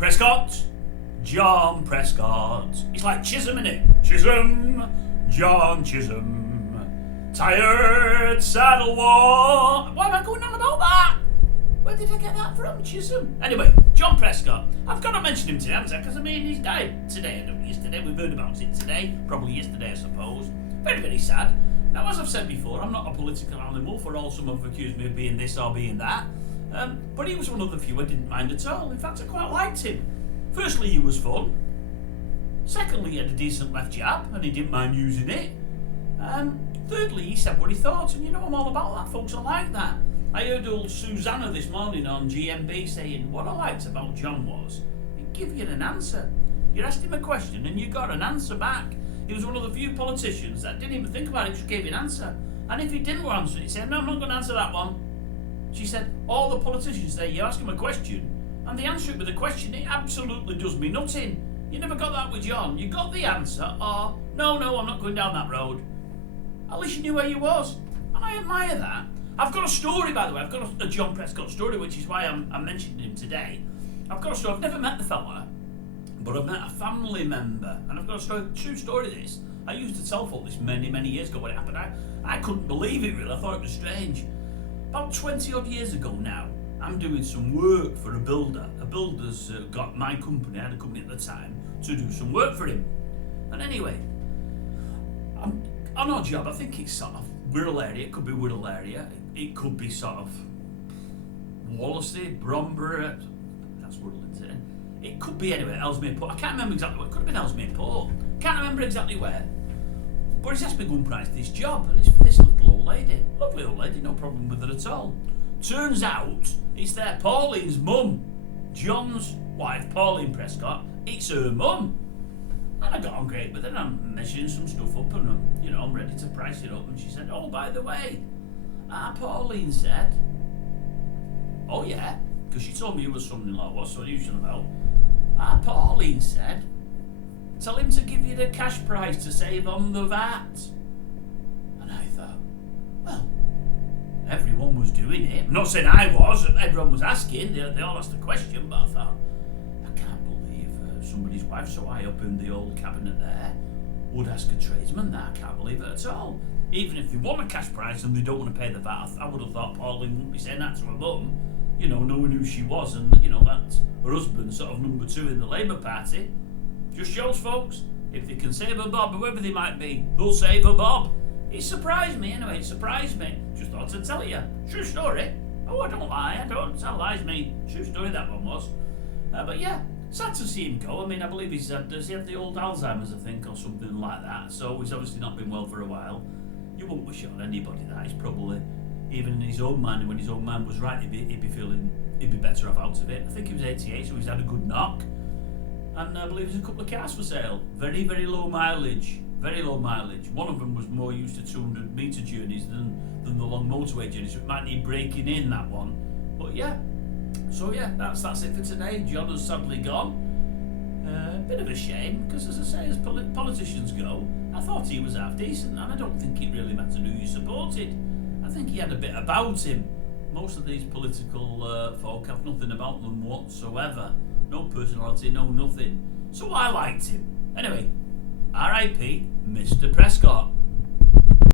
Prescott, John Prescott. It's like Chisholm, innit? Chisholm, John Chisholm. Tired, saddle war. Why am I going on about that? Where did I get that from? Chisholm. Anyway, John Prescott. I've got to mention him today, haven't I? Because I mean, he's died today. Yesterday, we've heard about it today. Probably yesterday, I suppose. Very, very sad. Now, as I've said before, I'm not a political animal, for all some have accused me of being this or being that. But he was one of the few I didn't mind at all. In fact, I quite liked him. Firstly, he was fun. Secondly, he had a decent left jab, and he didn't mind using it. Thirdly, he said what he thought, and you know I'm all about that, folks. I like that. I heard old Susanna this morning on GMB saying what I liked about John was he'd give you an answer. You asked him a question, and you got an answer back. He was one of the few politicians that didn't even think about it, just gave you an answer. And if he didn't answer it, he said, no, I'm not going to answer that one. She said, all the politicians there, you ask him a question, and they answer it with a question, it absolutely does me nothing. You never got that with John. You got the answer, or, no, I'm not going down that road. At least you knew where you was. And I admire that. I've got a story, by the way. I've got a John Prescott story, which is why I'm mentioning him today. I've got a story. I've never met the fella, but I've met a family member. And I've got a story, true story of this. I used to tell folk this many, many years ago when it happened. I couldn't believe it, really. I thought it was strange. About 20 odd years ago now, I'm doing some work for a builder. A builder's got my company, I had a company at the time, to do some work for him. And anyway, I'm on our job. I think it's sort of Wirral area. It could be Wirral area. It could be sort of Wallasey, Bromborough. That's Wirral, isn't it? It could be anywhere, Ellesmere Port. I can't remember exactly where. It could have been Ellesmere Port. Can't remember exactly where. But he's asked me to go and price this job, and it's for this little old lady. Lovely old lady, no problem with her at all. Turns out, it's their Pauline's mum. John's wife, Pauline Prescott, it's her mum. And I got on great with her, and I'm measuring some stuff up, and I'm ready to price it up. And she said, oh, by the way, Pauline said, oh yeah, because she told me who her son-in-law was, so I knew she was about. Pauline said, tell him to give you the cash price to save on the VAT. And I thought, well, everyone was doing it. I'm not saying I was, everyone was asking, they all asked the question, but I thought, I can't believe somebody's wife so high up in the old cabinet there would ask a tradesman that. I can't believe it at all. Even if they want a cash price and they don't want to pay the VAT, I would have thought Pauline wouldn't be saying that to her mum, knowing who she was, and that's her husband, sort of number 2 in the Labour Party. Just shows, folks, if they can save a bob, whoever they might be, they'll save a bob. It surprised me, anyway, Just thought to tell you. True story. Oh, I don't lie, I don't tell lies, me. True story that one was. But yeah, sad to see him go. I mean, I believe does he have the old Alzheimer's, I think, or something like that? So he's obviously not been well for a while. You wouldn't wish it on anybody that. He's probably, even in his own mind, when his own mind was right, he'd be better off out of it. I think he was 88, so he's had a good knock. And I believe there's a couple of cars for sale. Very, very low mileage. Very low mileage. One of them was more used to 200 metre journeys than the long motorway journeys, so it might need breaking in, that one. But yeah. So yeah, that's it for today. John has sadly gone. Bit of a shame, because as I say, as politicians go, I thought he was half decent, and I don't think it really mattered who you supported. I think he had a bit about him. Most of these political folk have nothing about them whatsoever. No personality, no nothing. So I liked him. Anyway, R.I.P. Mr. Prescott.